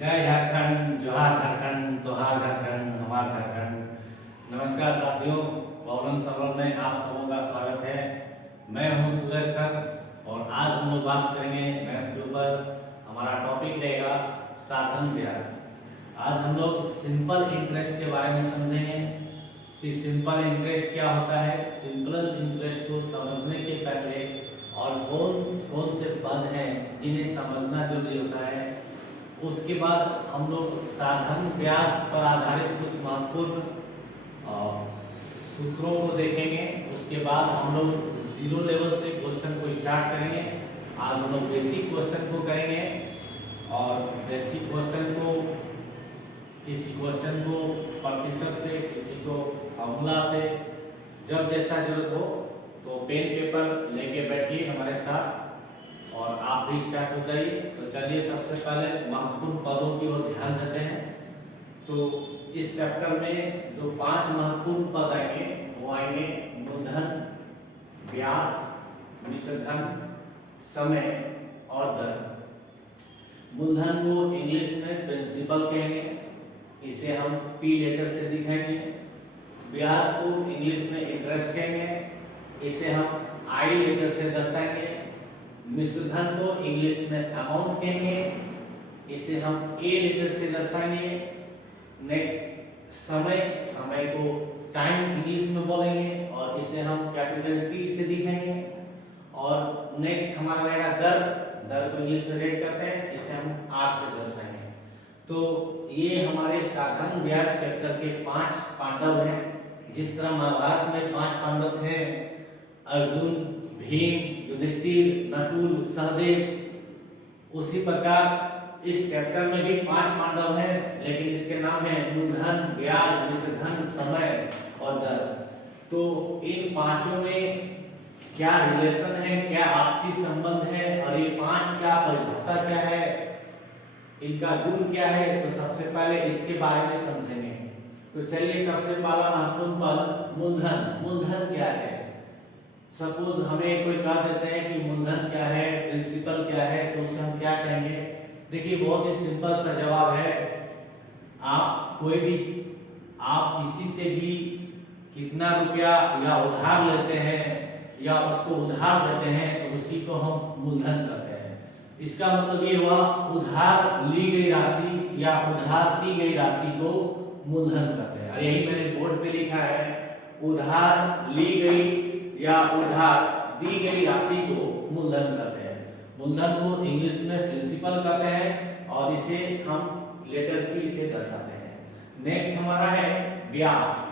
जय झारखंड, जोहार झारखंड, तोहार झारखंड, हमार झारखंड। नमस्कार साथियों, प्रॉब्लम सॉल्वर में आप सबों का स्वागत है। मैं हूं सूरज सर और आज हम लोग बात करेंगे मैथ्स के ऊपर। हमारा टॉपिक रहेगा साधारण ब्याज। आज हम लोग सिंपल इंटरेस्ट के बारे में समझेंगे कि सिंपल इंटरेस्ट क्या होता है। सिंपल इंटरेस्ट को समझने के पहले और कौन कौन से पद हैं जिन्हें समझना जरूरी होता है, उसके बाद हम लोग साधारण ब्याज पर आधारित कुछ महत्वपूर्ण सूत्रों को देखेंगे। उसके बाद हम लोग जीरो लेवल से क्वेश्चन को स्टार्ट करेंगे। आज हम लोग बेसिक क्वेश्चन को करेंगे और बेसिक क्वेश्चन को किसी क्वेश्चन को प्रतिशत से, किसी को फॉर्मूला से, जब जैसा जरूरत हो तो पेन पेपर लेके बैठिए हमारे साथ और आप भी स्टार्ट हो जाइए। तो चलिए सबसे पहले महत्वपूर्ण पदों की ओर ध्यान देते हैं। तो इस चैप्टर में जो 5 महत्वपूर्ण पद आएंगे वो आएंगे मूलधन, ब्याज, मिश्रधन, समय और दर। मूलधन को इंग्लिश में प्रिंसिपल कहेंगे, इसे हम पी लेटर से दिखाएंगे। ब्याज को इंग्लिश में इंटरेस्ट कहेंगे, इसे हम आई लेटर से दर्शाएंगे। मिश्रधन को इंग्लिश में अमाउंट कहेंगे, इसे हम ए लेटर से दर्शाएंगे। नेक्स्ट समय को टाइम इंग्लिश में बोलेंगे और इसे हम कैपिटल टी से दिखाएंगे। और नेक्स्ट हमारा रहेगा दर को इंग्लिश में रेट करते हैं, इसे हम आर से दर्शाएंगे। तो ये हमारे साधारण ब्याज चैप्टर के 5 पांडव हैं। जिस तरह महाभारत में 5 पांडव थे, अर्जुन, भीम, युधिष्ठिर, नकुल, सहदेव, उसी प्रकार इस चैप्टर में भी 5 पांडव हैं, लेकिन इसके नाम है मूलधन, ब्याज, मिश्रधन, समय और दर। तो इन पांचों में क्या रिलेशन है, क्या आपसी संबंध है और ये 5 क्या परिभाषा क्या है, इनका गुण क्या है, तो सबसे पहले इसके बारे में समझेंगे। तो चलिए सबसे पहला महत्वपूर्ण पद मूलधन। मूलधन क्या है? सपोज हमें कोई कह देते हैं कि मूलधन क्या है, प्रिंसिपल क्या है, तो उसे हम क्या कहेंगे? देखिए बहुत ही सिंपल सा जवाब है। आप किसी से भी कितना रुपया या उधार लेते हैं या उसको उधार देते हैं तो उसी को हम मूलधन कहते हैं। इसका मतलब ये हुआ उधार ली गई राशि या उधार दी गई राशि को मूलधन कहते हैं। और यही मैंने बोर्ड पे लिखा है, उधार ली गई या उधार दी गई राशि को मूलधन कहते हैं। मूलधन को इंग्लिश में प्रिंसिपल कहते हैं और इसे हम लेटर पी से दर्शाते हैं। नेक्स्ट हमारा है ब्याज।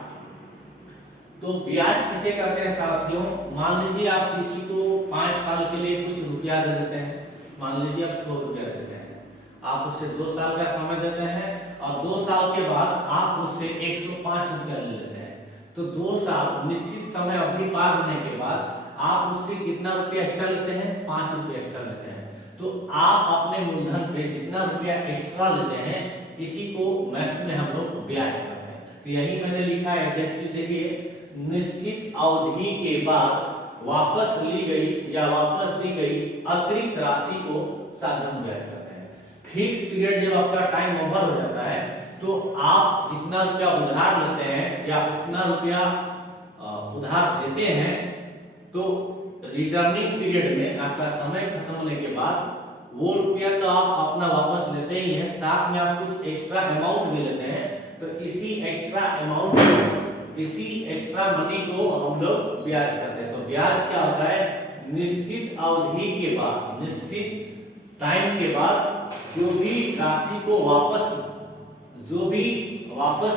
तो ब्याज किसे कहते हैं साथियों? मान लीजिए आप किसी को 5 साल के लिए कुछ रुपया दे देते हैं। मान लीजिए आप 100 रुपया देते हैं, आप उसे 2 साल का समय देते हैं और 2 साल के बाद आप उससे 105 रुपया ले लेते हैं। तो 2 साल निश्चित समय अवधि पार होने के बाद आप उससे कितना रुपया एक्स्ट्रा लेते हैं? 5 रुपया एक्स्ट्रा लेते हैं। तो आप अपने मूलधन पे जितना रुपया एक्स्ट्रा लेते हैं, इसी को मैथ्स में हम लोग ब्याज कहते हैं। तो यही मैंने लिखा है एग्जैक्टली। देखिए, निश्चित अवधि के बाद वापस ली गई या वापस दी गई अतिरिक्त राशि को साधारण ब्याज कहते हैं। फिक्स पीरियड जब आपका टाइम ओवर हो जाता है तो आप जितना रुपया उधार लेते हैं या उतना रुपया उधार देते हैं, तो रिटर्निंग पीरियड में आपका समय खत्म होने के बाद वो रुपया तो आप अपना वापस लेते ही हैं, साथ में आप कुछ एक्स्ट्रा अमाउंट भी लेते हैं। तो इसी एक्स्ट्रा मनी को हम लोग ब्याज कहते हैं। तो ब्याज क्या होता है? निश्चित अवधि के बाद, निश्चित टाइम के बाद जो भी राशि को वापस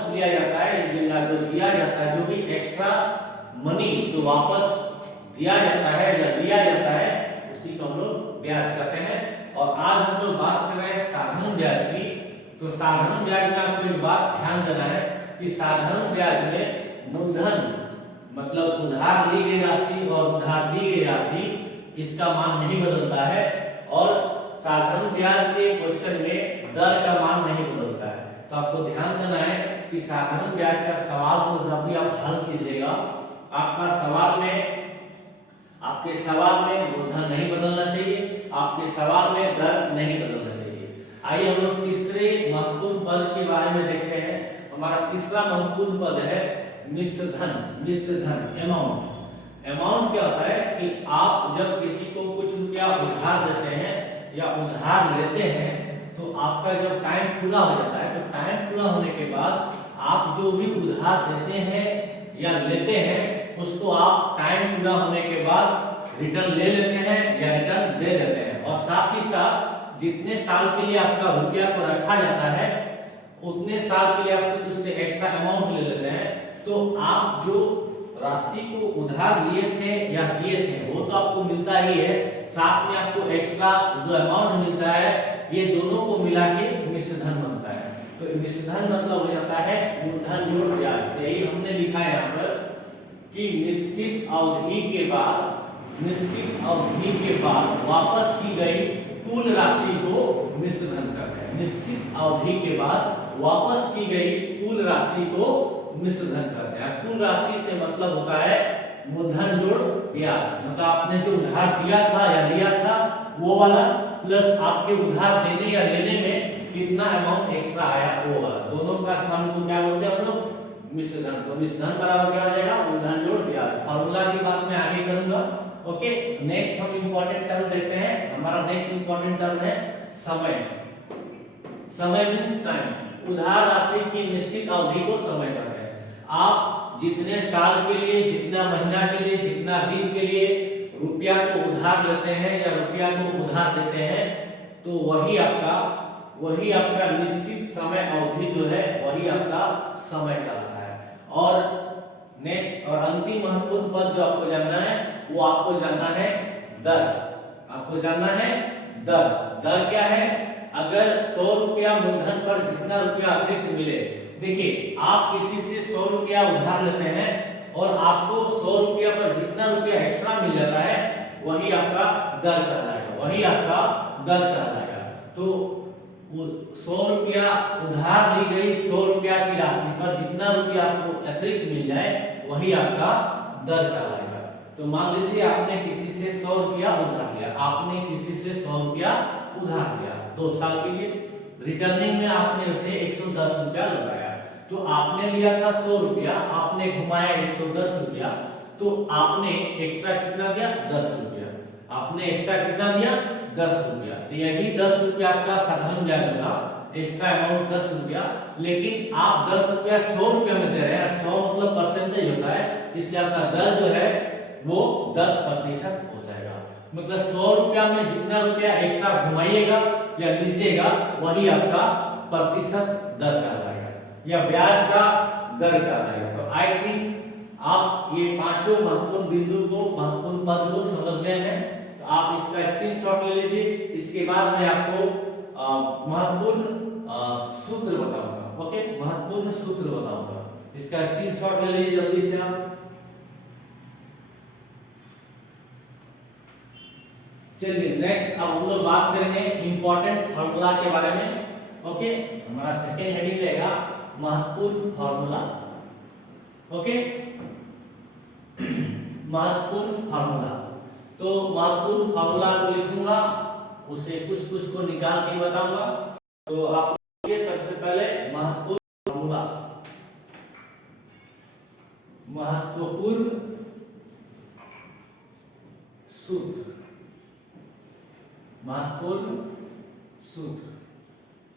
लिया जाता है, जो दिया जाता है, जो भी एक्स्ट्रा मनी जो वापस दिया जाता है या लिया जाता है, उसी को हम लोग ब्याज कहते हैं। और आज हम लोग बात कर रहे हैं साधारण ब्याज की। तो साधारण ब्याज में आपको एक बात ध्यान देना है कि साधारण ब्याज में मूलधन मतलब उधार ली गई राशि और उधार दी गई राशि, इसका मान नहीं बदलता है। और साधारण ब्याज के क्वेश्चन में दर का मान नहीं बदलता है। तो आपको ध्यान देना है कि साधारण ब्याज का सवाल को जब भी आप हल कीजिएगा, आपके सवाल में मूलधन नहीं बदलना चाहिए, आपके सवाल में दर नहीं बदलना चाहिए। आइए हम लोग तीसरे महत्वपूर्ण पद के बारे में देखते हैं। हमारा तीसरा महत्वपूर्ण पद है मिश्र धन। मिश्र धन अमाउंट। अमाउंट क्या होता है कि आप जब किसी को कुछ रुपया उधार देते हैं या उधार लेते हैं तो आपका जब टाइम पूरा हो जाता है तो टाइम पूरा होने के बाद आप जो भी उधार देते हैं या लेते हैं उसको आप टाइम पूरा होने के बाद रिटर्न ले लेते हैं या रिटर्न दे देते हैं। और साथ ही साथ जितने साल के लिए आपका रुपया को रखा जाता है उतने साल के लिए आप कुछ उससे एक्स्ट्रा अमाउंट ले लेते हैं। तो आप जो राशि को उधार लिए थे या दिए थे वो तो आपको मिलता ही है, साथ में आपको एक्स्ट्रा जो अमाउंट मिलता है ये दोनों को मिला के मिश्र धन बनता है। तो मिश्र धन मतलब हो जाता है मूलधन जोड़ ब्याज। यही हमने लिखा है यहाँ पर कि निश्चित अवधि के बाद वापस की गई कुल राशि को मिश्र धन कहते हैं। निश्चित अवधि के बाद वापस की गई कुल राशि को मिश्र धन कहते हैं। कुल राशि से मतलब होता है मूलधन जोड़ ब्याज। मतलब आपने जो उधार दिया था या लिया था वो वाला प्लस आपके उधार देने या लेने में कितना अमाउंट एक्स्ट्रा आया वो वाला, दोनों का सम को क्या बोलते हैं हम लोग मिश्र धन। तो मिश्र धन बराबर क्या हो जाएगा मूलधन जोड़ ब्याज। फार्मूला की बात मैं आगे करूंगा। ओके, नेक्स्ट हम इंपॉर्टेंट टर्म देखते हैं। हमारा नेक्स्ट इंपॉर्टेंट टर्म है समय। समय मींस टाइम। उधार राशि की निश्चित अवधि को समय कहते हैं। आप जितने साल के लिए, जितना महीना के लिए, जितना दिन के लिए रुपया को उधार लेते हैं या रुपया को उधार देते हैं तो वही आपका निश्चित समय अवधि जो है वही आपका समय कहलाता है। और नेक्स्ट और अंतिम महत्वपूर्ण पद जो आपको जानना है वो आपको जानना है दर। आपको जानना है दर। दर क्या है? अगर 100 रुपया मूलधन पर जितना रुपया अतिरिक्त मिले, देखिए आप किसी से 100 रुपया उधार लेते हैं और आपको 100 रुपया पर जितना रुपया एक्स्ट्रा मिल जाता है वही आपका दर कहलाएगा, वही आपका दर कहलाएगा। तो 100 रुपया उधार ली गई 100 रुपया की राशि पर जितना रुपया आपको अतिरिक्त मिल जाए वही आपका दर कहलाएगा। तो मान लीजिए आपने किसी से 100 रुपया उधार लिया, आपने किसी से 100 रुपया उधार लिया 2 साल के लिए, रिटर्निंग में आपने उसे 110 रुपया लगाया। तो आपने लिया था 100 रुपया, आपने घुमाया 110 रुपया, तो आपने एक्स्ट्रा कितना दिया 10 रुपया। आपने एक्स्ट्रा कितना दिया 10 रुपया। तो यही 10 रुपया आपका साधारण ब्याज होगा, एक्स्ट्रा अमाउंट 10 रुपया। लेकिन आप 10 रुपया 100 रुपया में दे रहे हैं, 100 मतलब परसेंटेज होता है, इसलिए आपका दर जो है वो 10% हो जाएगा। मतलब 100 रुपया में जितना रुपया एक्स्ट्रा घुमाइएगा या लीजिएगा वही आपका प्रतिशत दर कहलाएगा या ब्याज का दर कहलाएगा। तो आई थिंक आप ये पांचों महत्वपूर्ण बिंदु को, महत्वपूर्ण पद को समझ गए हैं। तो आप इसका स्क्रीनशॉट ले लीजिए। इसके बाद मैं आपको महत्वपूर्ण सूत्र बताऊंगा। ओके, महत्वपूर्ण सूत्र बताऊंगा, इसका स्क्रीनशॉट ले लीजिए जल्दी से आप। चलिए नेक्स्ट अब हम लोग बात करेंगे इंपॉर्टेंट फार्मूला के बारे में। ओके, हमारा सेकेंड हेडिंग रहेगा महत्वपूर्ण फार्मूला। ओके, महत्वपूर्ण फार्मूला। तो महत्वपूर्ण फार्मूला को लिखूंगा, उसे कुछ को निकाल के बताऊंगा। तो आप देखिए सबसे पहले महत्वपूर्ण फार्मूला। महत्वपूर्ण सूत्र। महत्वपूर्ण सूत्र।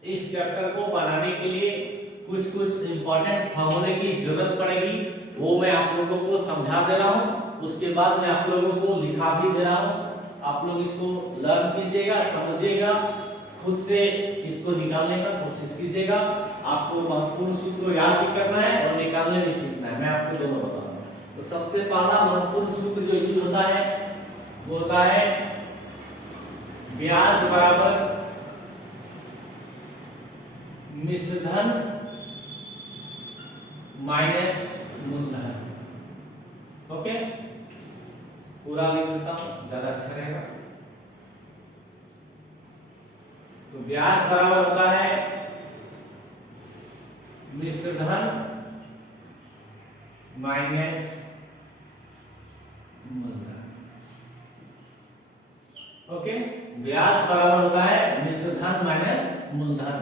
इस चैप्टर को बनाने के लिए कुछ इंपॉर्टेंट फार्मूले की जरूरत पड़ेगी, वो मैं आप लोगों को समझा दे रहा हूँ। उसके बाद मैं आप लोगों को लिखा भी दे रहा हूँ। आप लोग इसको लर्न कीजिएगा, समझिएगा, खुद से इसको निकालने का कोशिश कीजिएगा। आपको महत्वपूर्ण सूत्र को याद भी करना है और निकालने भी सीखना है। मैं आपको दोनों बताऊंगा। तो सबसे पहला महत्वपूर्ण सूत्र जो यूज होता है वो होता है ब्याज बराबर मिश्र धन माइनस मूलधन। ओके, पूरा लिख देता हूं, ज्यादा अच्छा रहेगा। तो ब्याज बराबर होता है मिश्र धन माइनस मूलधन। ओके, ब्याज बराबर होता है मिश्र धन माइनस मूलधन,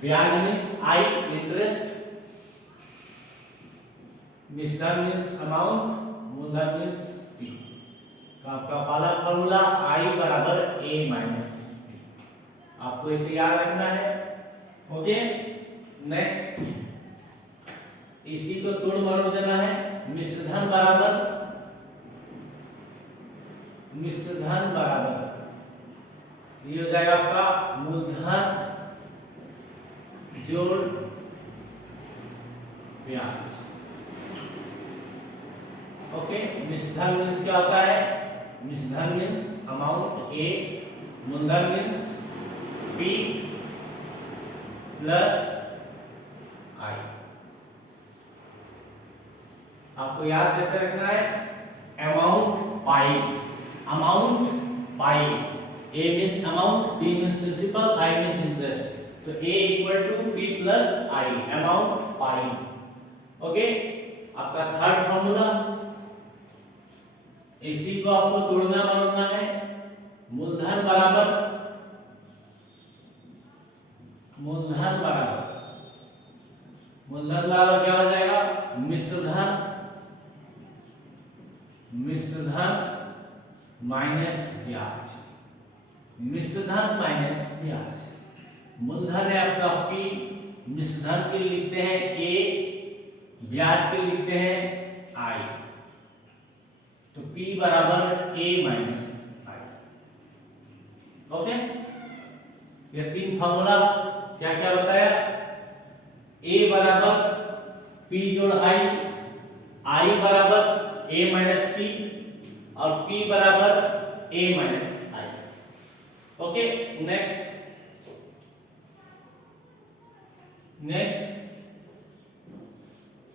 ब्याज मीन्स आई, इंटरेस्ट, मिश्रण मीन्स अमाउंट, मूलधन मीन्स पी। तो आपका पहला फॉर्मूला आई बराबर ए माइनस पी, आपको इसे याद रखना है। ओके, नेक्स्ट इसी को तोड़ मरोड़ देना है। मिश्रधन बराबर ये हो जाएगा आपका मूलधन जोड़ ब्याज। ओके, मिश्रधन मीन्स क्या होता है? मिश्रधन मीन्स अमाउंट ए, मूलधन मीन्स पी प्लस आई। आपको याद कैसे रखना है? Amount pie, A means amount, P means principal, I means interest. तो A equal to P plus I, amount pie. Okay, आपका थर्ड फॉर्मूला, इसी को आपको तोड़ना मरोड़ना है। मूलधन बराबर क्या हो जाएगा? मिश्रधन माइनस ब्याज, मूलधन है आपका पी, मिश्रधन के लिखते हैं ए, ब्याज के लिखते हैं आई। तो P बराबर A माइनस आई। ओके, ये तीन फॉर्मूला क्या क्या बताया? A बराबर P जोड़ I बराबर A माइनस P और P बराबर A minus I। Okay, next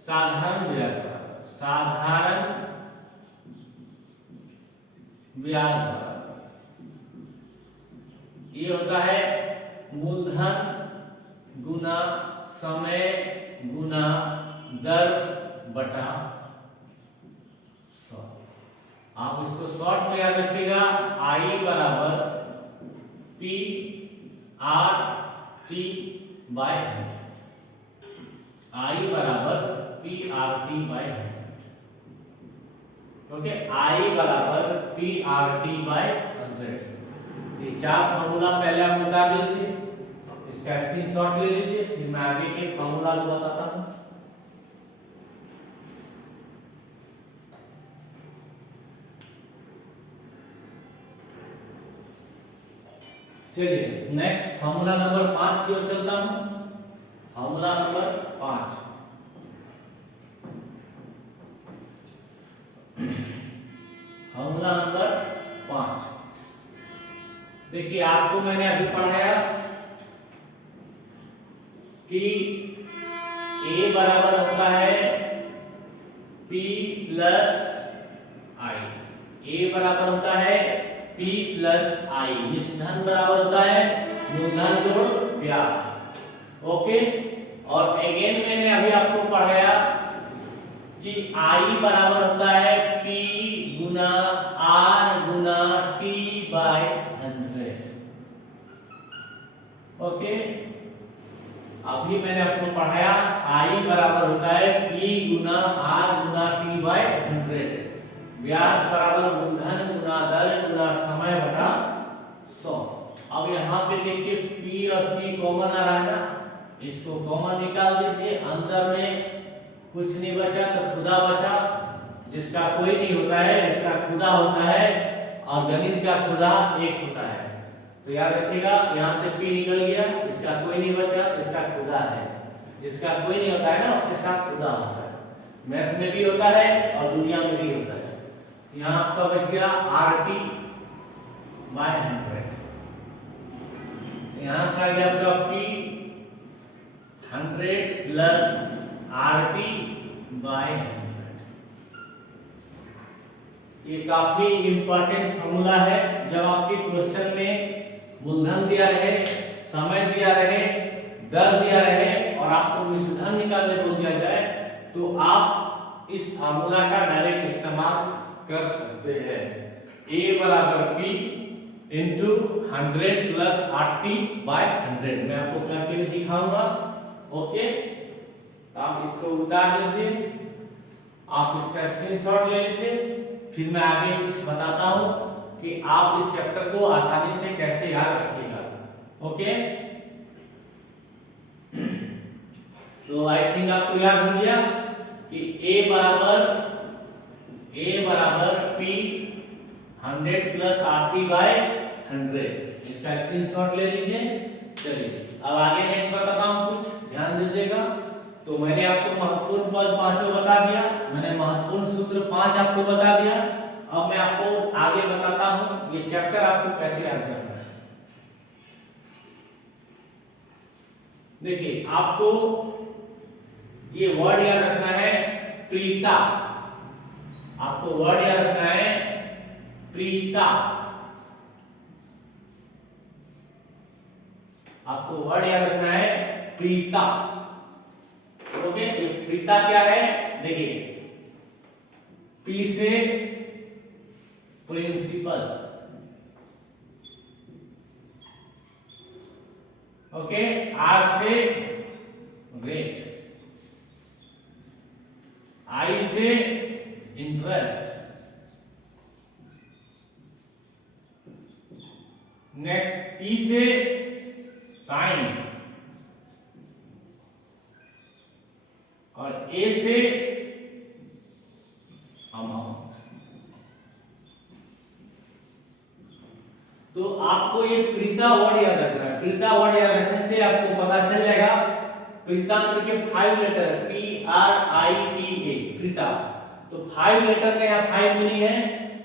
साधारण ब्याज ये होता है मूलधन गुना समय गुना दर बटा 100। आप इसको शॉर्ट में याद रखिएगा, I बराबर P R T by 100, I बराबर P R T by 100। Okay, I बराबर पी आर टी बाय 100। ये चार फॉर्मूला पहले आप उतार लीजिए, इसका स्क्रीनशॉट ले लीजिए, फिर मैं आगे के फॉर्मूला को बताता हूं। चलिए नेक्स्ट फॉर्मूला नंबर 5 की ओर चलता हूं। फॉर्मूला नंबर 5, फॉर्मूला नंबर 5 देखिए, आपको मैंने अभी पढ़ाया कि A बराबर होता है P प्लस आई, A बराबर होता है P प्लस आई, मिश्रधन बराबर होता है मूलधन जोड़ ब्याज। ओके, और अगेन मैंने अभी आपको पढ़ाया कि I बराबर होता है P गुना R गुना T बाय 100। ओके, अभी मैंने आपको पढ़ाया I बराबर होता है P गुना R गुना T बाय 100, ब्याज बराबर मूलधन गुना दर गुना समय बटा 100। अब यहाँ पे देखिए P और P कॉमन आ रहा है ना, इसको कॉमन निकाल दीजिए, अंदर में कुछ नहीं बचा तो खुदा बचा, जिसका कोई नहीं होता है इसका खुदा होता है, और गणित का खुदा एक होता है। तो याद रखिएगा, यहाँ से P निकल गया, इसका कोई नहीं बचा, इसका खुदा है, जिसका कोई नहीं होता है ना उसके साथ खुदा होता है। मैथ में भी होता है और दुनिया में भी होता है। यहाँ आपका बच गया RT बाय 100, यहाँ से आ गया आपका P 100 प्लस RT बाय 100। ये काफी इंपॉर्टेंट फॉर्मूला है। जब आपके क्वेश्चन में मूलधन दिया रहे, समय दिया रहे, दर दिया रहे और आपको मिश्रधन निकालने को दिया जाए, तो आप इस फॉर्मूला का डायरेक्ट इस्तेमाल कर सकते हैं। A बराबर P इंटू 100 प्लस 80/100 मैं आपको करके भी दिखाऊंगा। ओके, आप इसको उतार लीजिए, आप इसका स्क्रीनशॉट ले लीजिए, फिर मैं आगे कुछ बताता हूं कि आप इस चैप्टर को आसानी से कैसे याद रखिएगा। ओके, तो आई थिंक आपको याद हो गया कि A बराबर P 100 प्लस 80/100, इसका स्क्रीनशॉट ले लीजिए। चलिए अब आगे नेक्स्ट बताता हूं, कुछ ध्यान दीजिएगा। तो मैंने आपको महत्वपूर्ण पद पांचों बता दिया, मैंने महत्वपूर्ण सूत्र 5 आपको बता दिया। अब मैं आपको आगे बताता हूं ये चैप्टर आपको कैसे याद करना है। देखिए आपको ये वर्ड याद रखना है प्रीता, आपको वर्ड याद रखना है प्रीता, आपको वर्ड याद रखना है प्रीता। ओके, ये प्रीता क्या है, देखिए पी से प्रिंसिपल, ओके, आर से रेट, आई से इंटरेस्ट, नेक्स्ट टी से टाइम, और ए से अमाउंट। तो आपको ये प्रीता वर्ड याद रखना है। प्रीता वर्ड याद रखने से आपको पता चल जाएगा, प्रीता के 5 लेटर PRITA, प्रीता। तो 5 लेटर का यहाँ 5 मीनिंग है,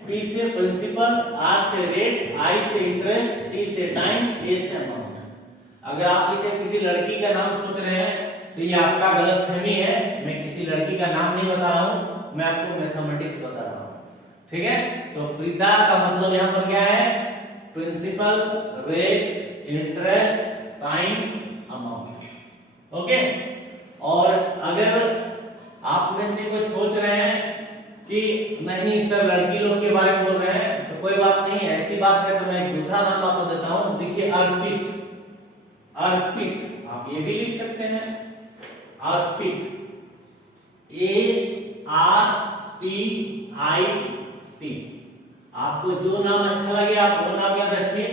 P से प्रिंसिपल, R से रेट, I से इंटरेस्ट, T से टाइम, A से अमाउंट। अगर आप इसे किसी लड़की का नाम सोच रहे हैं तो ये आपका गलतफहमी है, मैं किसी लड़की का नाम नहीं बता रहा हूं, मैं आपको मैथमेटिक्स बता रहा हूं। ठीक है, तो प्रीता का मतलब यहां पर क्या है, principal, rate, interest, time, amount. Okay, और अगर आप में से कोई सोच रहे हैं कि नहीं सर लड़की लोग के बारे में बोल रहे हैं, तो कोई बात नहीं, ऐसी बात है तो मैं एक दूसरा नाम आपको देता हूं। देखिए अर्पित, अर्पित आप ये भी लिख सकते हैं, अर्पित, ARPIT। आपको जो नाम अच्छा लगे आप वो नाम याद रखिए,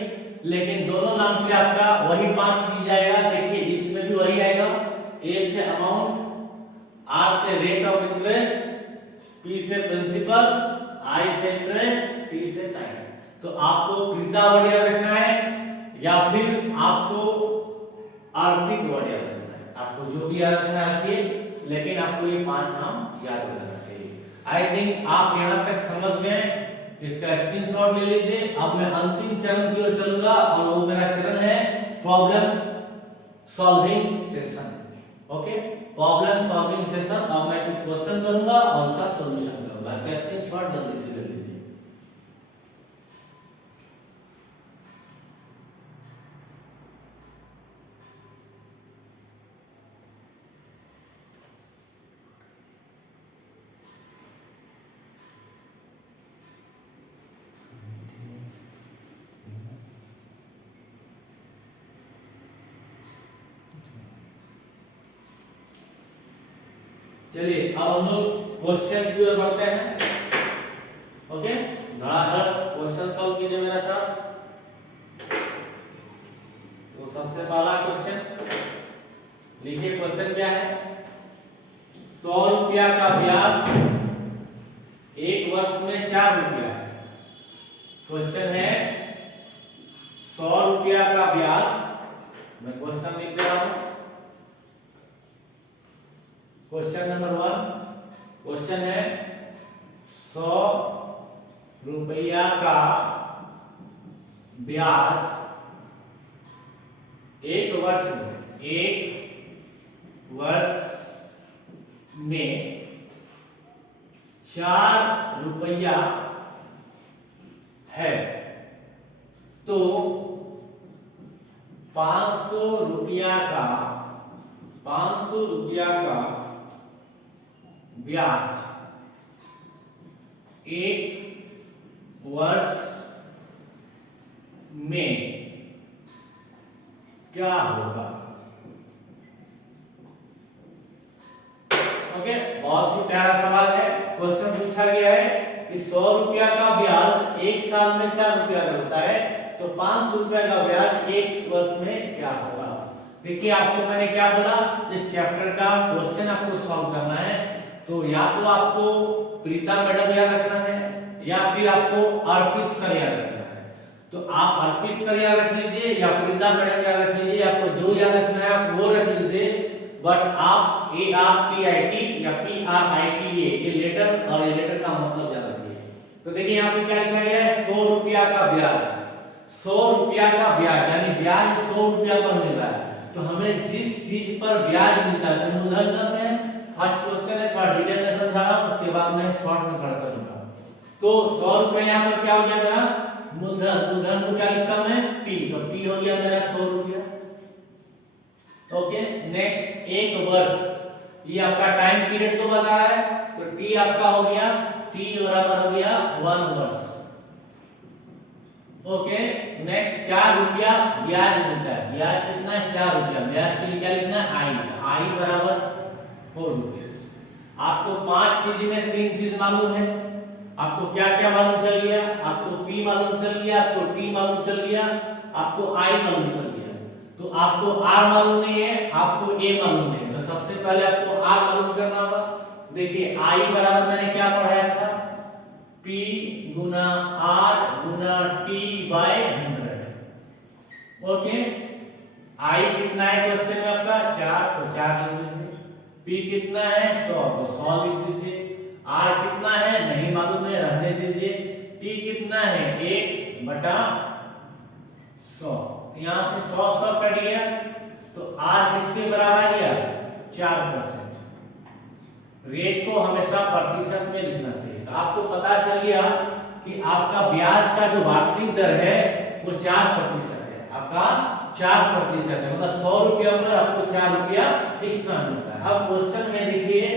लेकिन दोनों नाम से आपका वही 5 चीज आएगा। देखिए इसमें भी वही आएगा, A से अमाउंट, R से रेट ऑफ इंटरेस्ट, P से प्रिंसिपल, I से इंटरेस्ट, T से टाइम। तो आपको प्रीता वर्ड याद रखना है या फिर आपको अर्पित वर्ड याद रखना है, आपको जो भी याद रखना रखिए, लेकिन आपको ये 5 नाम याद रखना चाहिए। आई थिंक आप यहाँ तक समझ गए, इसका स्क्रीनशॉट ले लीजिए। अब मैं अंतिम चरण की ओर चलूंगा और वो मेरा चरण है problem solving session. Okay, problem solving session. अब मैं कुछ क्वेश्चन करूंगा और उसका सॉल्यूशन करूंगा, इसका स्क्रीनशॉट जल्दी से ले लीजिए। चलिए अब हम लोग क्वेश्चन की ओर बढ़ते हैं। ओके, धड़ाधड़ क्वेश्चन सॉल्व कीजिए मेरे साथ। तो सबसे पहला क्वेश्चन लिखिए, क्वेश्चन क्या है, 100 रुपया का ब्याज 1 वर्ष में 4 रुपया है। क्वेश्चन है 100 रुपया का ब्याज, मैं क्वेश्चन लिख दे रहा हूं। क्वेश्चन नंबर 1, क्वेश्चन है 100 रुपया का ब्याज 1 वर्ष में 4 रुपया है, तो 500 रुपया का ब्याज 1 वर्ष में क्या होगा। ओके, बहुत ही प्यारा सवाल है। क्वेश्चन पूछा गया है कि 100 रुपया का ब्याज 1 साल में 4 रुपया का होता है, तो 500 रुपया का ब्याज 1 वर्ष में क्या होगा। देखिए आपको मैंने क्या बोला, इस चैप्टर का क्वेश्चन आपको सॉल्व करना है, तो या तो आपको प्रीता मैडम याद रखना है या फिर आपको अर्पित सर याद रखना है। तो आप अर्पित सर याद रख लीजिए या प्रीता मैडम याद रख लीजिए, आपको जो याद रखना है आप वो रख लीजिए, बट आप ARPIT या PRIT ये लेटर और ये लेटर का मतलब याद रखिए। तो देखिए यहाँ पे क्या लिखा गया है, 100 रुपया का ब्याज, 100 रुपया का ब्याज यानी ब्याज 100 रुपया पर मिल रहा है। तो हमें जिस चीज पर ब्याज मिलता है उसमें मूलधन करते हैं। फर्स्ट क्वेश्चन है, थोड़ा डिटेल में समझा रहा हूं, उसके बाद मैं शॉर्ट में थोड़ा चलूंगा। तो 100 रुपया यहाँ पर क्या हो गया मेरा मूलधन, मूलधन को क्या लिखता हूं मैं P, तो P हो गया मेरा 100 रुपया। ओके, नेक्स्ट 1 वर्ष, ये आपका टाइम पीरियड को बता रहा है, तो T आपका हो गया T बराबर हो गया 1 वर्ष। ओके, नेक्स्ट 4 रुपया ब्याज मिलता है, ब्याज कितना है 4 रुपया, ब्याज के लिए क्या लिखना है I बराबर 4 रुपीस। आपको 5 चीज में 3 चीज मालूम है, आपको क्या क्या मालूम चल गया, आपको P मालूम चल गया, आपको T मालूम चल गया, आपको I मालूम चल गया। तो आपको R मालूम नहीं है, आपको A मालूम नहीं है, तो सबसे पहले आपको R मालूम करना होगा। देखिए I बराबर मैंने क्या पढ़ाया था, P गुना R गुना T बाय 100। ओके, I कितना है क्वेश्चन में आपका 4, तो 4 लिख दीजिए। P कितना है 100, तो 100 लिख दीजिए। R कितना है नहीं मालूम है, रहने दीजिए। T कितना है 1 बटा 100, यहाँ से 100 कट गया, तो R किसके बराबर आ गया 4%। रेट को हमेशा प्रतिशत में लिखना चाहिए। तो आपको पता चल गया कि आपका ब्याज का जो वार्षिक दर है वो 4% है, आपका 4% है, मतलब 100 रुपया पर आपको 4 रुपया एक्स्ट्रा मिलता है। अब क्वेश्चन में देखिए,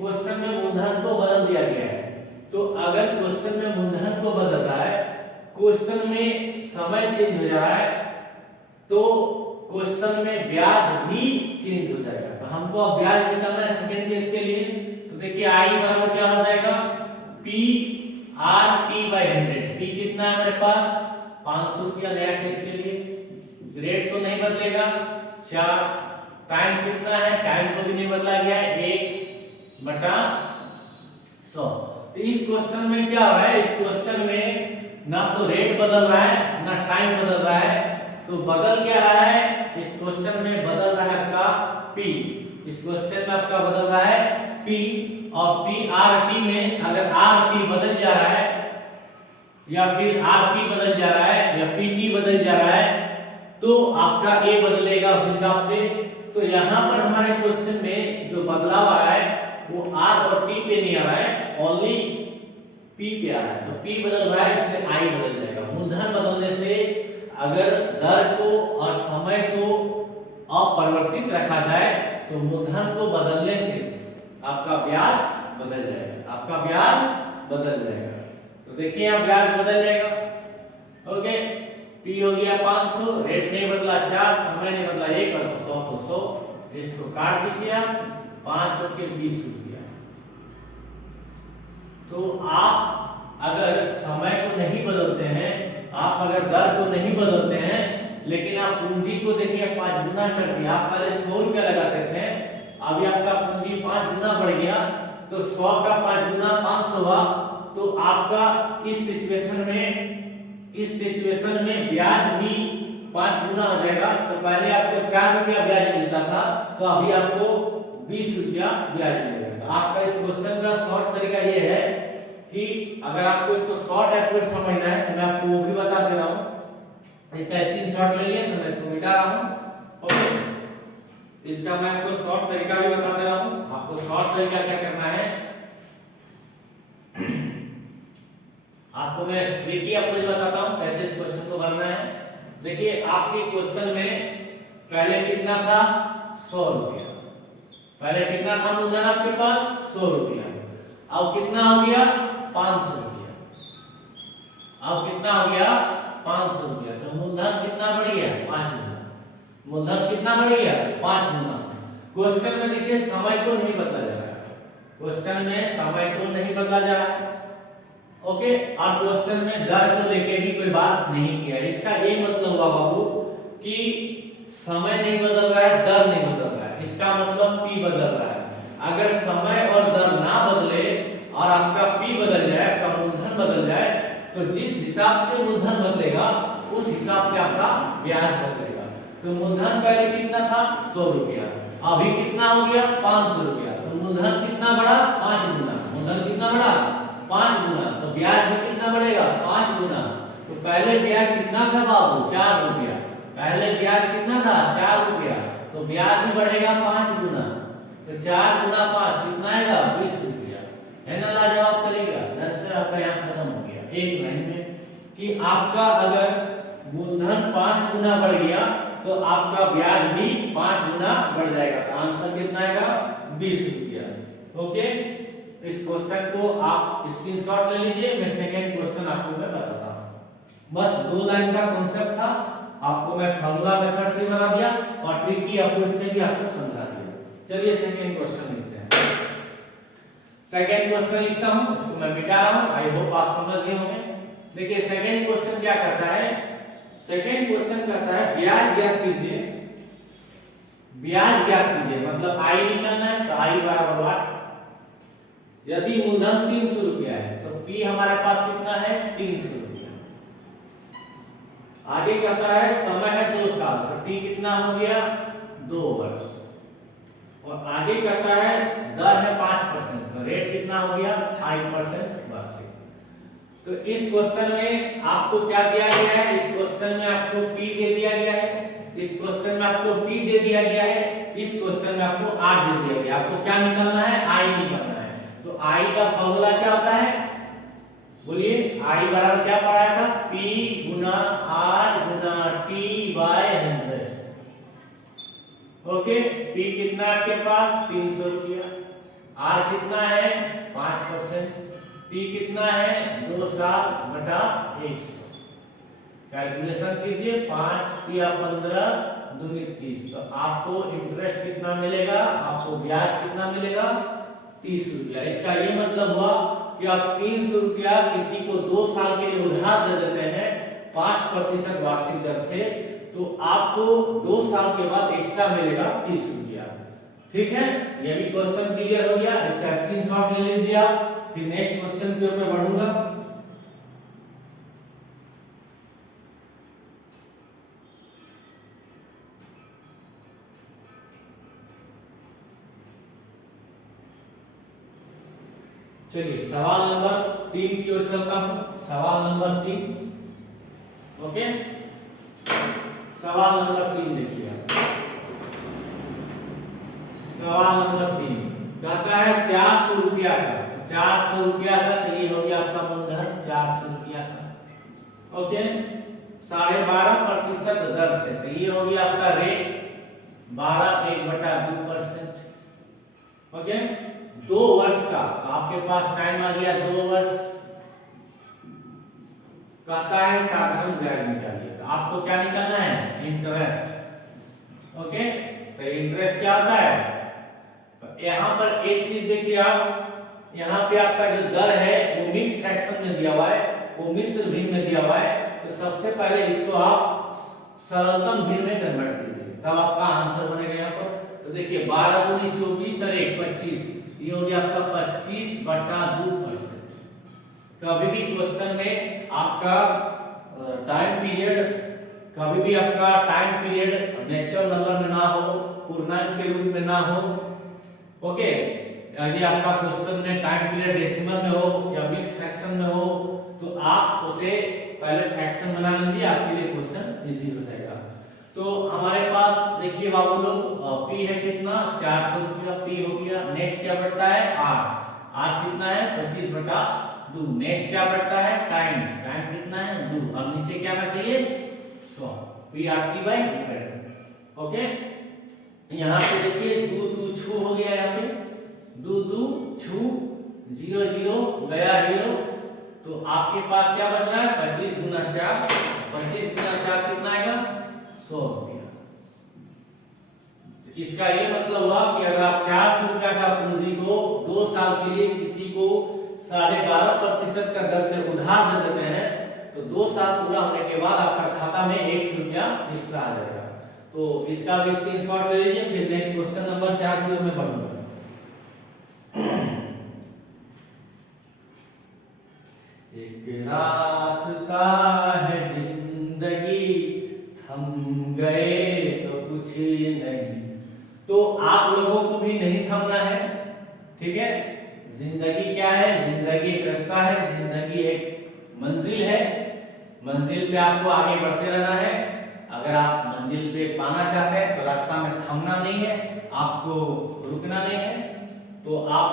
क्वेश्चन में मूलधन को बदल दिया गया है। तो अगर क्वेश्चन में मूलधन को बदल रहा है, क्वेश्चन में समय चेंज हो जा रहा है, तो क्वेश्चन में ब्याज भी चेंज हो जाएगा। तो हमको अब ब्याज निकालना है सेकंड केस के लिए। तो देखिए I बराबर क्या हो जाएगा PRT बाय 100। P कितना है हमारे पास 500 रुपया नया केस के लिए, रेट तो नहीं बदलेगा 4। टाइम कितना है, टाइम को भी नहीं बदला गया है 1 बटा 100। तो इस क्वेश्चन में क्या हो रहा है, इस क्वेश्चन में ना तो रेट बदल रहा है ना टाइम बदल रहा है, तो बदल क्या रहा है, इस क्वेश्चन में बदल रहा है आपका P, इस क्वेश्चन में आपका बदल रहा है P, और PRT में अगर RT बदल जा रहा है या फिर RP बदल जा रहा है या PT बदल जा रहा है, तो आपका A बदलेगा उस हिसाब से। तो यहाँ पर हमारे क्वेश्चन में जो बदलाव आ रहा है वो R और T पे नहीं आ रहा है, ओनली P पे आ रहा है। तो P बदल रहा है, इसलिए I बदल जाएगा। मूलधन बदलने से अगर दर को और समय को अपरिवर्तित रखा जाए तो मूलधन को बदलने से आपका ब्याज बदल जाएगा, आपका ब्याज बदल जाएगा। तो देखिए यहाँ ब्याज बदल जाएगा। ओके, P हो गया 500, रेट नहीं बदला 4, समय नहीं बदला 1, और 100 तो 100, इसको काट दीजिए आप, 5 और के 20 रुपया। तो आप अगर समय को नहीं बदलते हैं, आप अगर दर को नहीं बदलते हैं, लेकिन आप पूंजी को देखिए 5 गुना कर दिया। आप पहले 100 रुपया लगाते थे, अभी आपका पूंजी 5 गुना बढ़ गया, तो 100 का 5 गुना 500 हुआ। तो आपका इस सिचुएशन में ब्याज भी 5 गुना हो जाएगा। तो पहले आपको 4 रुपया ब्याज मिलता था, तो अभी आपको 20 रुपया ब्याज मिलेगा। तो आपका इस क्वेश्चन का शॉर्ट तरीका ये है कि अगर आपको इसको शॉर्ट अप्रोच समझना है तो मैं आपको वो भी बता दे रहा हूँ। इसका स्क्रीनशॉट ले लिए, तो मैं इसको मिटा रहा हूँ। ओके, इसका मैं आपको शॉर्ट तरीका भी बता दे रहा हूँ। आपको शॉर्ट तरीका क्या करना है, आपको मैं ट्रिकी अप्रोच बताता हूँ कैसे इस क्वेश्चन को भरना है। देखिए आपके क्वेश्चन में पहले कितना था 100 रुपया, पहले कितना था मूलधन आपके पास 100 रुपया, अब कितना हो गया 500 रुपया, अब कितना हो गया 500 रुपया। तो तो मूलधन कितना बढ़ गया 5 गुना। मूलधन कितना बढ़ गया 5 गुना। क्वेश्चन में देखिए समय को नहीं बदला जा रहा है, क्वेश्चन में समय को नहीं बदला जा रहा है। ओके, और क्वेश्चन में दर को लेके भी कोई बात नहीं किया। इसका ये मतलब हुआ बाबू कि समय नहीं बदल रहा है, दर नहीं बदल रहा है, इसका मतलब पी बदल रहा है। अगर समय और दर ना बदले और आपका पी बदल जाए, आपका मूलधन बदल जाए, तो जिस हिसाब से मूलधन बदलेगा उस हिसाब से आपका ब्याज बदलेगा। तो मूलधन पहले कितना था 100 रुपया, अभी कितना हो गया 500 रुपया। तो मूलधन कितना बढ़ा 5 गुना। मूलधन कितना बढ़ा 5 गुना। तो ब्याज भी कितना बढ़ेगा 5 गुना। तो पहले ब्याज कितना था बाबू 4 रुपया, पहले ब्याज कितना था 4 रुपया, तो ब्याज भी बढ़ेगा 5 गुना। तो 4 गुना 5 कितना आएगा 20 रुपया। है ना लाजवाब तरीका। आंसर आपका यहाँ खत्म हो गया एक लाइन में कि आपका अगर मूलधन 5 गुना बढ़ गया तो आपका ब्याज भी 5 गुना बढ़ जाएगा। तो आंसर कितना आएगा 20 रुपया। ओके, इस क्वेश्चन को आप स्क्रीनशॉट ले लीजिए। मैं सेकंड क्वेश्चन आपको मैं बताता हूं। बस 2 लाइन का कॉन्सेप्ट था, आपको मैं फार्मूला मेथड से बना दिया और ट्रिकी आपको इससे भी आपको समझा दिया। चलिए सेकंड क्वेश्चन लिखते हैं। सेकंड क्वेश्चन लिखता हूं, इसको मैं मिटा रहा हूं। आई होप आप समझ गए होंगे। देखिए सेकंड क्वेश्चन क्या करता है, सेकंड क्वेश्चन कहता है ब्याज ज्ञात कीजिए। ब्याज ज्ञात कीजिए मतलब आई निकालना है, तो आई बराबर 8। यदि मूलधन 300 रुपया है तो पी हमारे पास कितना है 300 रुपया। आगे कहता है समय है 2 साल, तो टी कितना हो गया 2 वर्ष। और आगे कहता है दर है 5%, तो रेट कितना हो गया 5% वार्षिक। तो इस क्वेश्चन में आपको क्या दिया गया है, इस क्वेश्चन में आपको पी दे दिया गया है, इस क्वेश्चन में आपको पी दे दिया गया है, इस क्वेश्चन में आपको आर दे दिया गया। आपको क्या निकालना है आई निकालना है। तो I का फॉर्मूला क्या होता है बोलिए, I बराबर क्या पढ़ाया था P गुना R गुना T बाय 100। ओके, P कितना आपके पास 300 रुपया, R कितना है 5%, T कितना है 2 साल बटा 100। कैलकुलेशन कीजिए 5 या 15 दूनी 30। तो आपको इंटरेस्ट कितना मिलेगा, आपको ब्याज कितना मिलेगा 30 रुपया। इसका ये मतलब हुआ कि आप 300 रुपया किसी को 2 साल के लिए उधार दे देते हैं 5% वार्षिक दर से, तो आपको 2 साल के बाद एक्स्ट्रा मिलेगा 30 रुपया। ठीक है, ये भी क्वेश्चन क्लियर हो गया। इसका स्क्रीनशॉट ले लीजिए आप, फिर नेक्स्ट क्वेश्चन की ओर मैं बढ़ूंगा। चलिए सवाल नंबर 3 की ओर चलता हूं। सवाल नंबर 3। ओके, सवाल नंबर 3 देखिए। सवाल नंबर 3 कहता है 400 रुपया का, 400 रुपया का, तो ये हो गया आपका मूलधन 400 रुपया का। ओके, 12.5% दर से, तो ये हो गया आपका रेट 12/1/2%। ओके, 2 वर्ष का, तो आपके पास टाइम आ गया 2 वर्ष। कहता है साधारण ब्याज निकालिए, तो आपको क्या निकालना है इंटरेस्ट। ओके, तो इंटरेस्ट क्या होता है, तो यहाँ पर एक चीज देखिए आप, यहाँ पे आपका जो दर है वो मिक्स फ्रैक्शन में दिया हुआ है, वो मिश्र भिन्न में दिया हुआ है। तो सबसे पहले इसको आप सरलतम भिन्न में कन्वर्ट कीजिए, तब आपका आंसर बनेगा यहाँ पर। तो देखिए 12 दूनी 24 और 1 25, ये हो गया आपका 25/2%। कभी भी क्वेश्चन में आपका टाइम पीरियड, कभी भी आपका टाइम पीरियड नेचुरल नंबर में ना हो, पूर्णांक के रूप में ना हो। ओके, यदि आपका क्वेश्चन में टाइम पीरियड डेसिमल में हो या मिक्स फ्रैक्शन में हो, तो आप उसे पहले फ्रैक्शन बना लीजिए, आपके लिए क्वेश्चन इजी हो जाएगा। तो हमारे पास देखिए बाबू लोग P है कितना 400 रुपया, P हो गया। नेक्स्ट क्या बढ़ता है R, R कितना है 25/2। नेक्स्ट क्या बढ़ता है टाइम, टाइम कितना है 2। अब नीचे क्या बचा चाहिए 100, P/100। ओके, यहाँ पे देखिए 2 2 छू हो गया, यहाँ पे 2 2 छू 0 0 गया 0। तो आपके पास क्या बच रहा है 25 गुना 4 25 गुना 4 कितना आएगा 100 रुपया। इसका ये मतलब हुआ कि अगर आप 400 रुपया का पूंजी को 2 साल के लिए किसी को 12.5% का दर से उधार दे देते हैं तो 2 साल पूरा होने के बाद आपका खाता में 100 रुपया एक्स्ट्रा आ जाएगा। तो इसका भी स्क्रीनशॉट ले लीजिए। फिर नेक्स्ट क्वेश्चन नंबर 4 की ओर मैं बढ़ूंगा। एक रास्ता है जिंदगी थम गए तो कुछ नहीं। तो आप लोगों को भी नहीं थमना है, ठीक है। जिंदगी क्या है? जिंदगी एक रास्ता है, जिंदगी एक मंजिल है। मंजिल पे आपको आगे बढ़ते रहना है। अगर आप मंजिल पे पाना चाहते हैं तो रास्ता में थमना नहीं है, आपको रुकना नहीं है। तो आप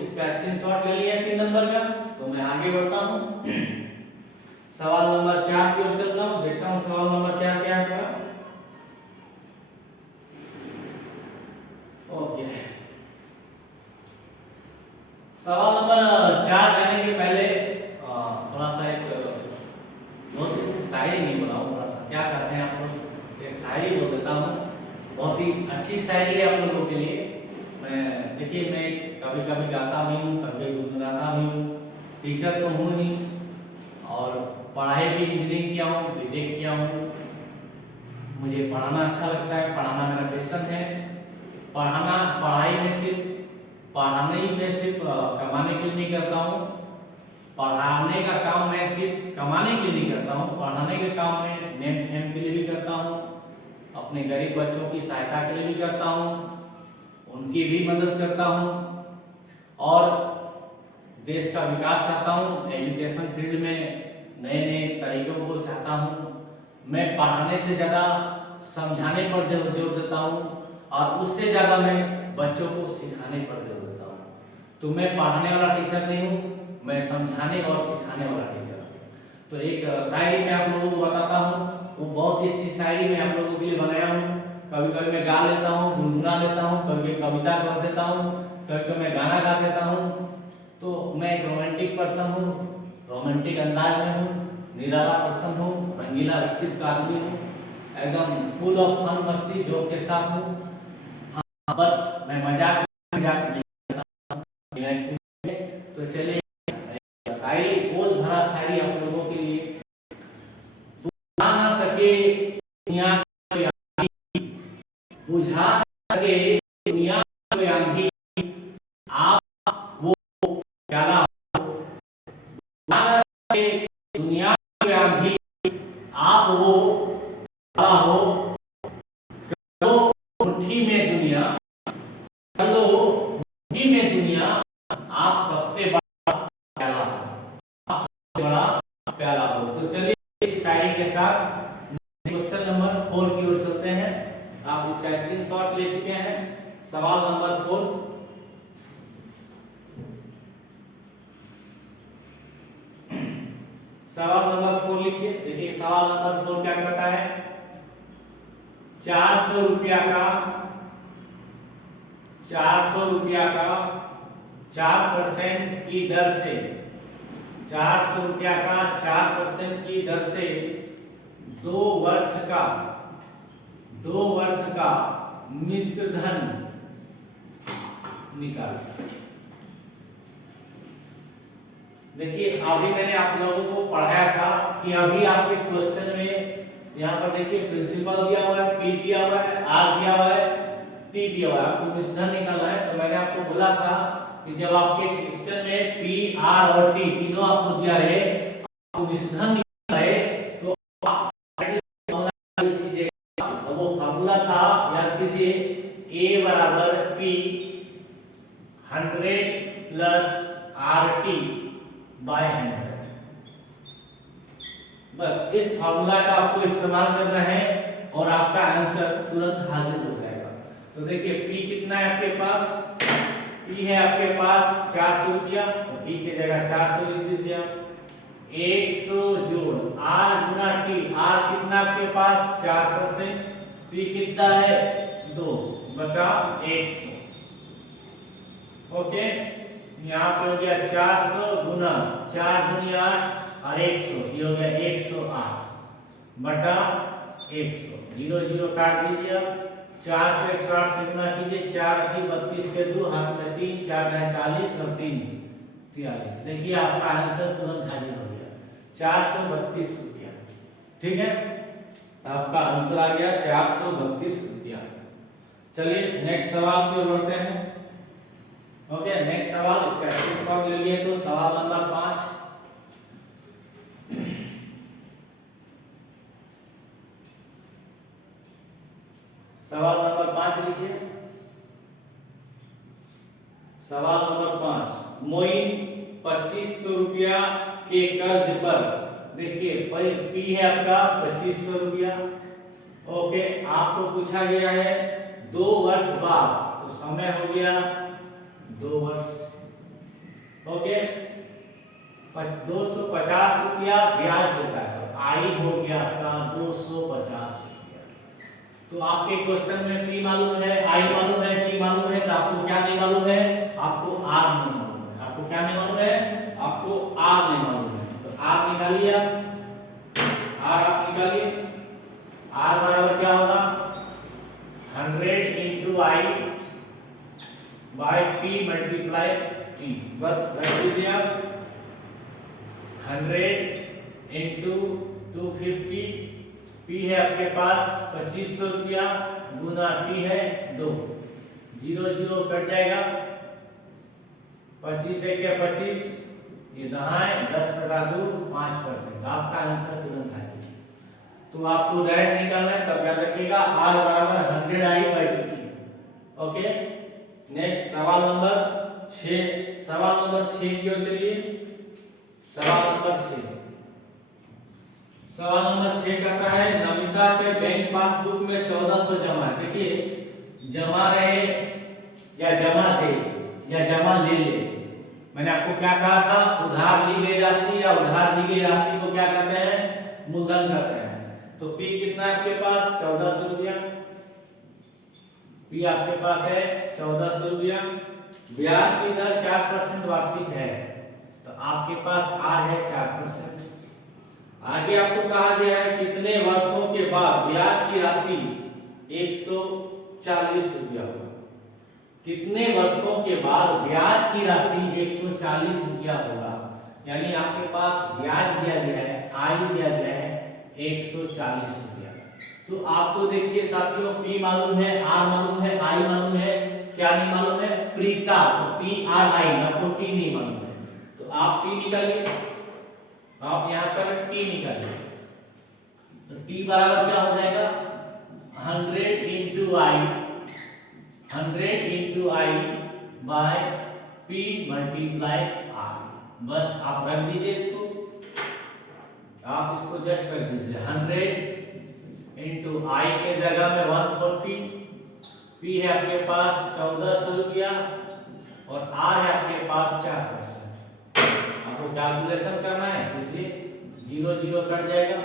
इसका स्क्रीनशॉट ले लिया 3 नंबर का। तो मैं आगे बढ़ता हूं, सवाल नंबर 4 की ओर चलता हूं। देखता हूं सवाल नंबर 4 क्या है। ओके, सवाल नंबर 4 जाने के पहले थोड़ा सा एक बहुत दिन से शायरी नहीं बोला हूं। थोड़ा सा क्या कहते हैं आप लोग, एक शायरी बोल देता हूं। बहुत ही अच्छी शायरी है आप लोगों के लिए। मैं देखिए, मैं कभी कभी गाता भी हूँ, कभी गुनगुनाता भी हूँ। टीचर तो हूँ नहीं, और पढ़ाई भी इंजीनियरिंग किया हूँ, बीटेक किया हूँ। मुझे पढ़ाना अच्छा लगता है, पढ़ाना मेरा पैशन है। पढ़ाई में सिर्फ पढ़ाने में सिर्फ कमाने के लिए नहीं करता हूँ। पढ़ाने का काम मैं सिर्फ कमाने के लिए नहीं करता हूँ, पढ़ाने के काम में नेम फेम के लिए भी करता हूँ, अपने गरीब बच्चों की सहायता के लिए भी करता हूँ, उनकी भी मदद करता हूँ, और देश का विकास चाहता हूँ। एजुकेशन फील्ड में नए नए तरीकों को चाहता हूँ। मैं पढ़ाने से ज़्यादा समझाने पर जोर देता हूँ, और उससे ज़्यादा मैं बच्चों को सिखाने पर जोर देता हूँ। तो मैं पढ़ाने वाला टीचर नहीं हूँ, मैं समझाने और सिखाने वाला टीचर हूँ। तो एक शायरी मैं आप लोगों को बताता हूँ। वो बहुत ही अच्छी शायरी मैं आप लोगों के लिए बनाया हूँ। कभी कभी मैं गा लेता हूँ, गुनगुना लेता हूँ, कभी कविता पढ़ देता हूँ, कभी कभी मैं गाना गा देता हूँ। तो मैं एक रोमांटिक पर्सन हूँ, रोमांटिक अंदाज में हूँ, निराला पर्सन हूँ, रंगीला व्यक्तित्व का आदमी हूँ, एकदम फुल ऑफ फन मस्ती जोक के साथ हूँ। हाँ, बट मैं मजाक नहीं करता हूँ। तो चलिए, शायरी, बोझ भरा शायरी आप लोगों के लिए। बुझा ना सके दुनिया की आंधी, बुझा ना सके दुनिया की आंधी, आप वो प्याला हो। बुझा ना सके दुनिया की आंधी, आप वो प्याला हो। कर लो मुट्ठी में दुनिया, कर लो मुट्ठी में दुनिया, आप सबसे बड़ा प्याला हो, आप सबसे बड़ा प्याला हो। तो चलिए, इस शायरी के साथ क्वेश्चन नंबर 4 की ओर चलते हैं। आप इसका स्क्रीनशॉट ले चुके हैं। सवाल नंबर 4, सवाल नंबर 4 लिखिए। देखिए सवाल नंबर 4 क्या कहता है। 400 रुपया का 4% की दर से, 400 रुपया का 4% की दर से 2 वर्ष का मिश्र धन निकाल। देखिए, अभी मैंने आप लोगों को पढ़ाया था कि अभी आपके क्वेश्चन में यहाँ पर देखिए प्रिंसिपल दिया हुआ है, P दिया हुआ है, R दिया हुआ है, T दिया हुआ है, आपको मिश्र धन निकालना है। तो मैंने आपको बोला था कि जब आपके क्वेश्चन में P, R और T तीनों आपको दिया रहे, आपको मिश्र धन निकालना है, तो आप वो फार्मूला था, याद कीजिए, A बराबर P 100 प्लस RT बाय 100। बस इस फार्मूला का आपको इस्तेमाल करना है और आपका आंसर तुरंत हाजिर हो जाएगा। तो देखिए, P कितना है आपके पास? P है आपके पास 400 रुपया, तो P की जगह 400 लिख दीजिए। 100 जोड़ R गुना T, R कितना आपके पास? 4%, P कितना है? 2 बटा 100। ओके, यहाँ पे हो गया 400 गुना 4 दूनी 8 और 100, ये हो गया 108। बटा 100, 0 0 काट दीजिए आप। 4 को 108 से गुना कीजिए, 4 की 32 के 2 हाथ में 3, 4 है 40 और 3 43। देखिए आपका आंसर तुरंत हाजिर हो गया 432 रुपया। ठीक है, आपका आंसर आ गया 432 रुपया। चलिए नेक्स्ट सवाल की ओर बढ़ते हैं। ओके, नेक्स्ट सवाल, इसका स्क्रीनशॉट ले लिए। तो सवाल नंबर 5, सवाल नंबर 5 लिखिए। सवाल नंबर 5, मोइन 2500 रुपया के कर्ज पर, देखिए पी है आपका 2500 रुपया। ओके, आपको पूछा गया है 2 वर्ष बाद, तो समय हो गया 2 वर्ष। ओके, 250 रुपया ब्याज देता है, तो आई हो गया आपका 250 रुपया। तो आपके क्वेश्चन में फी मालूम है, आई मालूम है, टी मालूम है, तो आपको क्या नहीं मालूम है? आपको आर नहीं मालूम है। आपको क्या नहीं मालूम है? आपको आर नहीं मालूम है। तो आर निकालिए आप, आर आप निकालिए। आर बराबर क्या होगा? 100 into I by P multiply T. बस रख दीजिए आप। 100 इंटू 250, पी है आपके पास 2500 रुपया, गुना टी है 2, 0 0 कट जाएगा। 25 है क्या 25, ये दहाए 10 बटा 2 5%। आपका आंसर तुरंत आ जाएगा। तो आपको डायरेक्ट निकालना है, तब याद रखिएगा आर बराबर 100 आई बाई टी। ओके, नेक्स्ट सवाल नंबर 6, सवाल नंबर 6 की ओर चलिए। सवाल नंबर 6, सवाल नंबर 6 कहता है नमिता के बैंक पासबुक में 1400 जमा है। देखिए जमा रहे या जमा दे या जमा ले ले, मैंने आपको क्या कहा था? उधार ली गई राशि या उधार दी गई राशि को क्या कहते हैं? मूलधन कहते हैं। तो पी कितना है आपके पास? 1400 रुपया। पी आपके पास है 1400 रुपया। ब्याज की दर 4% वार्षिक है, तो आपके पास आर है 4%। आगे आपको कहा गया है कितने वर्षों के बाद ब्याज की राशि 140 रुपया होगा। कितने वर्षों के बाद ब्याज की राशि 140 रुपया होगा? यानी आपके पास ब्याज दिया गया है, आय दिया गया है 140 रुपया। तो आपको देखिए साथियों, पी मालूम है, आर मालूम है, आई मालूम है, क्या नहीं मालूम है? प्रीता। तो पी आर आई, आपको टी नहीं मालूम है, तो आप टी निकालिए। आप यहाँ पर टी निकालिए, तो टी बराबर क्या हो जाएगा? 100 into I, 100 into I by P multiply R. बस आप रख दीजिए इसको, आप इसको जस्ट कर दीजिए। 100 इंटू आई के जगह में 140, पी है आपके पास 1400 रुपया और आर है आपके पास 4%। आपको कैलकुलेशन करना है, इसलिए 0 0 कट जाएगा।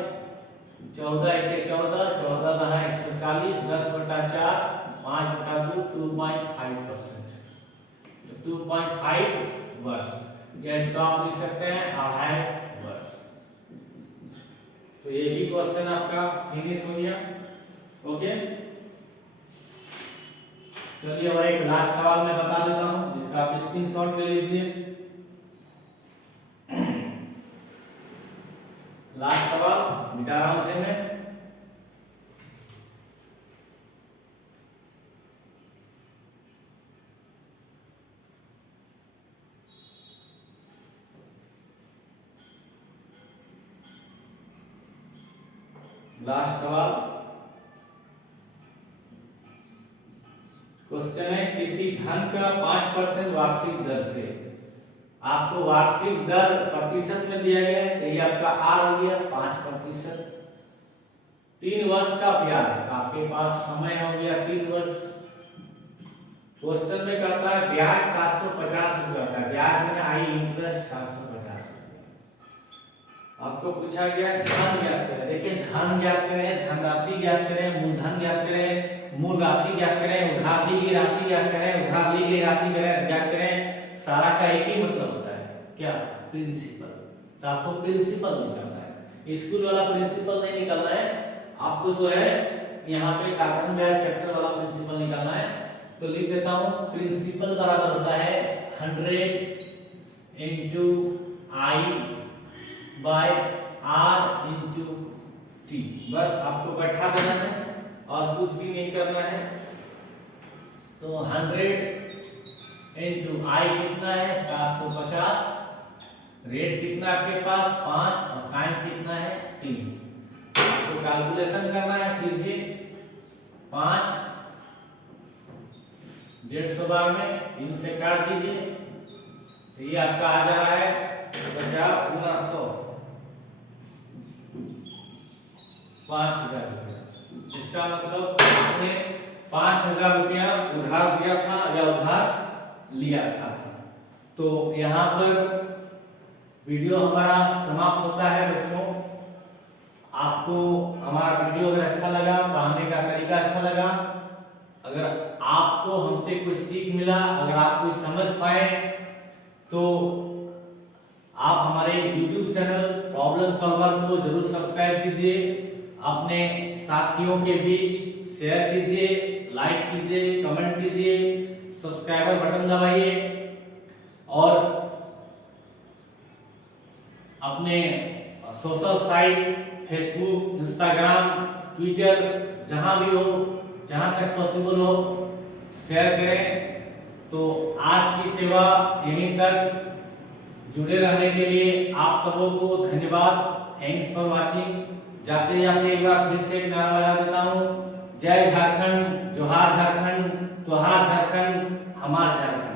14 1 14, 14 दहा 140, 10 बटा 4 5 बटा 2 2.5%। 2.5 वर्ष, जैसे तो आप लिख सकते हैं 2.5 वर्ष। तो ये भी क्वेश्चन आपका फिनिश हो गया। ओके, चलिए और एक लास्ट सवाल मैं बता देता हूं, जिसका आप स्क्रीनशॉट ले लीजिए। लास्ट सवाल मिटा रहा हूं इसे मैं। लास्ट सवाल, क्वेश्चन है किसी धन का 5% वार्षिक दर से, आपको वार्षिक दर प्रतिशत में दिया गया है, तो ये आपका आर हो गया 5%। 3 वर्ष का ब्याज, आपके पास समय हो गया 3 वर्ष। क्वेश्चन में कहता है ब्याज 750 रुपया का, ब्याज में आई इंटरेस्ट 750 रुपया। आपको पूछा गया धन ज्ञात करें। देखिए धन ज्ञात करें, धनराशि ज्ञात करें, मूलधन ज्ञात करें, मूल राशि ज्ञात करें, उधार दी गई राशि ज्ञात करें, उधार ली गई राशि ज्ञात करें, सारा का एक ही मतलब होता है क्या? प्रिंसिपल। तो आपको प्रिंसिपल निकालना है। स्कूल वाला प्रिंसिपल नहीं निकालना है आपको, जो है यहाँ पे साधारण ब्याज चैप्टर वाला प्रिंसिपल निकालना है। तो लिख देता हूँ प्रिंसिपल बराबर होता है 100 into I by R into T. बस आपको बैठा देना है और कुछ भी नहीं करना है। तो 100 इंटू आई कितना है 750, रेट कितना आपके पास 5 और टाइम कितना है 3। तो कैलकुलेशन करना है, कीजिए 5 150 बार में 3 से काट दीजिए, तो ये आपका आ जा रहा है 50 गुना 100 5000 रुपया। इसका मतलब आपने 5000 रुपया उधार दिया था या उधार लिया था। तो यहाँ पर वीडियो हमारा समाप्त होता है बच्चों। आपको हमारा वीडियो अगर अच्छा लगा, पढ़ाने का तरीका अच्छा लगा, अगर आपको हमसे कुछ सीख मिला, अगर आप कुछ समझ पाए, तो आप हमारे YouTube चैनल प्रॉब्लम सॉल्वर को जरूर सब्सक्राइब कीजिए, अपने साथियों के बीच शेयर कीजिए, लाइक कीजिए, कमेंट कीजिए, सब्सक्राइबर बटन दबाइए और अपने social site Facebook, Instagram, Twitter जहां भी हो, जहां तक पॉसिबल हो शेयर करें। तो आज की सेवा यहीं तक। जुड़े रहने के लिए आप सबों को धन्यवाद। Thanks for watching. जाते जाते एक बार फिर से एक नारा लगा देता हूँ, जय झारखंड, जोहार झारखंड, तोहार झारखंड, हमार झारखंड।